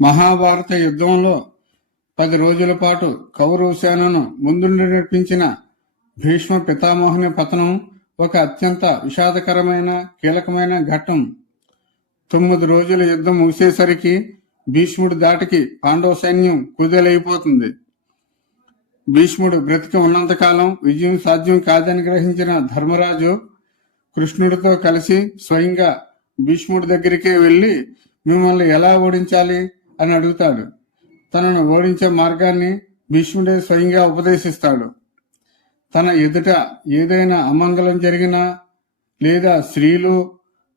మహాభారత యుద్ధంలో పది రోజుల పాటు కౌరవ సేనను ముందుండి నడిపించిన భీష్మ పితామోహుని పతనం ఒక అత్యంత విషాదకరమైన కీలకమైన ఘట్టం. తొమ్మిది రోజుల యుద్ధం ముగిసేసరికి భీష్ముడి దాటికి పాండవ సైన్యం కుదేలైపోతుంది. భీష్ముడు బ్రతికి ఉన్నంతకాలం విజయం సాధ్యం కాదని గ్రహించిన ధర్మరాజు కృష్ణుడితో కలిసి స్వయంగా భీష్ముడి దగ్గరికే వెళ్ళి మిమ్మల్ని ఎలా ఓడించాలి? అని అడుగుతాడు. తనను ఓడించే మార్గాన్ని భీష్ముడే స్వయంగా ఉపదేశిస్తాడు. తన ఎదుట ఏదైనా అమంగళం జరిగినా లేదా స్త్రీలు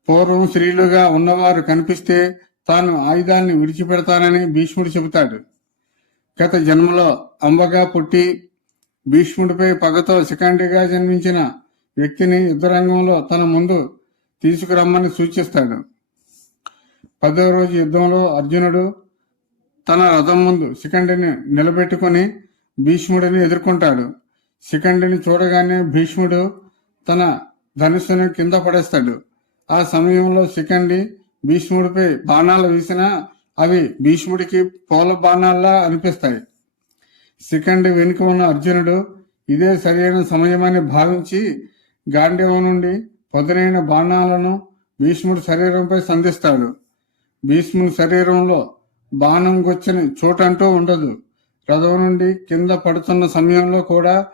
పూర్వం స్త్రీలుగా ఉన్నవారు కనిపిస్తే తాను ఆయుధాన్ని విడిచిపెడతానని భీష్ముడు చెబుతాడు. గత జన్మలో అంబగా పుట్టి భీష్ముడిపై పగతో శిఖండిగా జన్మించిన వ్యక్తిని యుద్ధరంగంలో తన ముందు తీసుకురమ్మని సూచిస్తాడు. పదో రోజు యుద్ధంలో అర్జునుడు తన రథం ముందు శిఖండిని నిలబెట్టుకుని భీష్ముడిని ఎదుర్కొంటాడు. శిఖండిని చూడగానే భీష్ముడు తన ధనుస్సును కింద పడేస్తాడు. ఆ సమయంలో శిఖండి భీష్ముడిపై బాణాలు వేసినా అవి భీష్ముడికి పూల బాణాల్లా అనిపిస్తాయి. శిఖండి వెనుక ఉన్న అర్జునుడు ఇదే సరైన సమయమని భావించి గాంధీవం నుండి పొదనైన బాణాలను భీష్ముడి శరీరంపై సంధిస్తాడు. భీష్ముడి శరీరంలో బాణం గొచ్చని చోటంటూ ఉండదు. రథం నుండి కింద పడుతున్న సమయంలో కూడా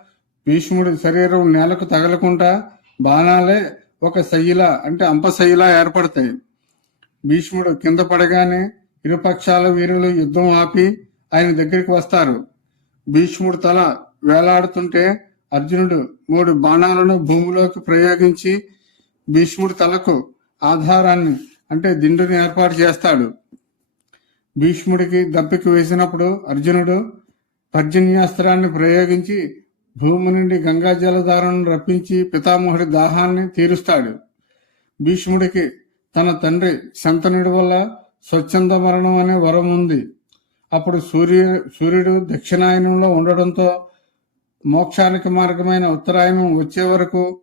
భీష్ముడి శరీరం నేలకు తగలకుండా బాణాలే ఒక శయ్యిలా అంటే అంపశయ్యిలా ఏర్పడతాయి. భీష్ముడు కింద పడగానే ఇరుపక్షాల వీరులు యుద్ధం ఆపి ఆయన దగ్గరికి వస్తారు. భీష్ముడు తల వేలాడుతుంటే అర్జునుడు మూడు బాణాలను భూమిలోకి ప్రయోగించి భీష్ముడి తలకు ఆధారాన్ని అంటే దిండుని ఏర్పాటు చేస్తాడు. భీష్ముడికి దప్పికి వేసినప్పుడు అర్జునుడు పర్జన్యాస్త్రాన్ని ప్రయోగించి భూమి నుండి గంగా జలధారను రప్పించి పితామహుడి దాహాన్ని తీరుస్తాడు. భీష్ముడికి తన తండ్రి శంతనుడి వల్ల స్వచ్ఛంద మరణం అనే వరం ఉంది. అప్పుడు సూర్య సూర్యుడు దక్షిణాయనంలో ఉండడంతో మోక్షానికి మార్గమైన ఉత్తరాయణం వచ్చే వరకు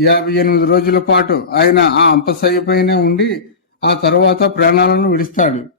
యాభై ఎనిమిది రోజుల పాటు ఆయన ఆ అంపశయ్యపైనే ఉండి ఆ తరువాత ప్రాణాలను విడిస్తాడు.